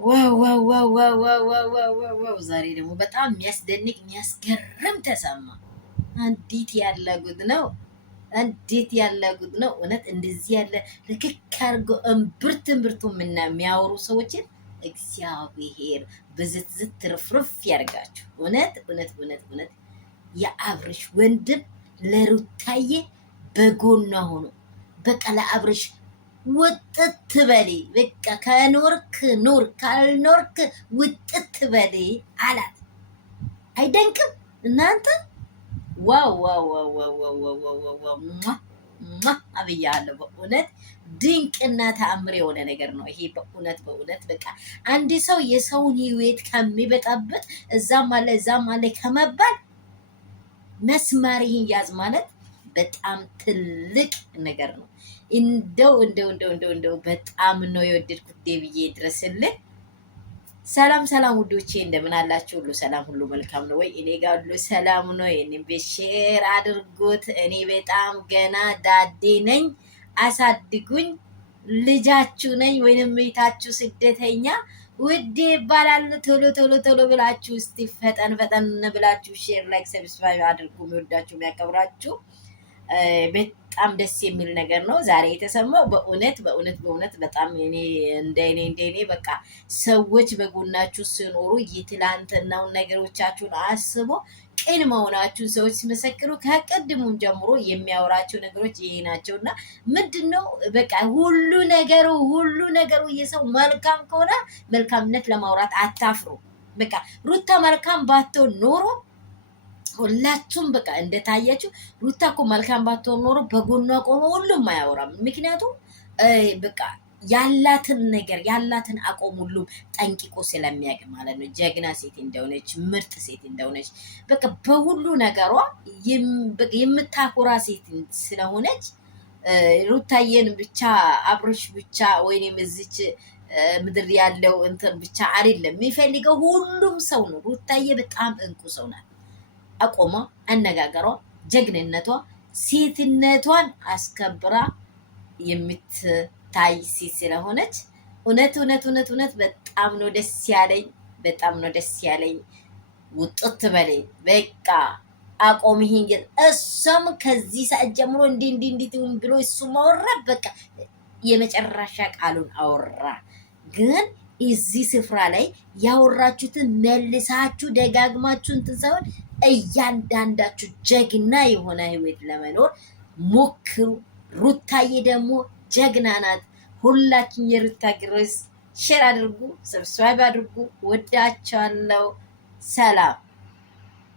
ዋው ዋው ዋው ዋው ዋው ዋው ዋው ዋው ዋው! ዛሬ ደግሞ በጣም የሚያስደንቅ የሚያስገርም ተሰማ። እንዴት ያለ ጉድ ነው! እንዴት ያለ ጉድ ነው! እውነት እንደዚህ ያለ ልክክ አድርጎ እምብርት እምብርቱ የሚያወሩ ሰዎችን እግዚአብሔር ብዝትዝት ትርፍርፍ ያርጋችሁ። እውነት እውነት እውነት እውነት የአብርሽ ወንድም ለሩታዬ በጎኗ ሆኖ በቃ ለአብርሽ ውጥት በሌ በቃ ከኖርክ ኖር ካልኖርክ ውጥት በሌ አላት። አይደንቅም እናንተ? ዋው ዋው ዋው ዋው ዋው ዋው ዋው! አብያለሁ። በእውነት ድንቅና ተአምር የሆነ ነገር ነው ይሄ። በእውነት በእውነት በቃ አንድ ሰው የሰውን ህይወት ከሚበጣበት እዛም አለ እዛም አለ ከመባል መስመር ይህን ያዝ ማለት በጣም ትልቅ ነገር ነው። እንደው በጣም ነው የወደድኩት። ብዬ ድረስልህ። ሰላም ሰላም ውዶቼ እንደምን አላችሁ? ሁሉ ሰላም ሁሉ መልካም ነው ወይ? እኔ ጋር ሁሉ ሰላም ነው። ይህንን ቤት ሼር አድርጎት። እኔ በጣም ገና ዳዴ ነኝ፣ አሳድጉኝ፣ ልጃችሁ ነኝ ወይንም ቤታችሁ ስደተኛ ውዴ ይባላል። ቶሎ ቶሎ ቶሎ ብላችሁ እስቲ ፈጠን ፈጠን ብላችሁ ሼር፣ ላይክ፣ ሰብስክራይብ አድርጉ። የሚወዳችሁ የሚያከብራችሁ በጣም ደስ የሚል ነገር ነው ዛሬ የተሰማው። በእውነት በእውነት በእውነት በጣም እንደኔ በቃ ሰዎች በጎናችሁ ሲኖሩ የትላንትናውን ነገሮቻችሁን አስቦ ቅን መሆናችሁን ሰዎች ሲመሰክሩ ከቀድሙም ጀምሮ የሚያወራቸው ነገሮች ይሄ ናቸው። እና ምንድነው በቃ ሁሉ ነገሩ የሰው መልካም ከሆነ መልካምነት ለማውራት አታፍሩ። በቃ ሩታ መልካም ባትሆን ኖሮ ሁላችሁም በቃ እንደታያችሁ ሩታ እኮ መልካም ባትሆን ኖሮ በጎኗ ቆመ ሁሉም አያወራም። ምክንያቱም በቃ ያላትን ነገር ያላትን አቋም ሁሉም ጠንቅቆ ስለሚያውቅ ማለት ነው። ጀግና ሴት እንደሆነች ምርጥ ሴት እንደሆነች በቃ በሁሉ ነገሯ የምታኮራ ሴት ስለሆነች ሩታዬን ብቻ አብርሽ ብቻ ወይኔም እዚች ምድር ያለው እንትን ብቻ አይደለም የሚፈልገው ሁሉም ሰው ነው። ሩታዬ በጣም እንቁ ሰው ናት። አቆማ አነጋገሯ፣ ጀግንነቷ፣ ሴትነቷን አስከብራ የምትታይ ሴት ስለሆነች እውነት እውነት እውነት እውነት በጣም ነው ደስ ያለኝ። በጣም ነው ደስ ያለኝ። ውጥት በለኝ በቃ አቆም። ይሄን ግን እሷም ከዚህ ሰዓት ጀምሮ እንዲህ ብሎ እሱ ማወራ በቃ የመጨረሻ ቃሉን አወራ። ግን እዚህ ስፍራ ላይ ያወራችሁትን መልሳችሁ ደጋግማችሁ እንትን ሳይሆን እያንዳንዳችሁ ጀግና የሆነ ህይወት ለመኖር ሞክሩ። ሩታዬ ደግሞ ጀግና ናት። ሁላችን የሩታ ግሬስ ሼር አድርጉ፣ ሰብስክራይብ አድርጉ። ወዳቸዋለሁ። ሰላም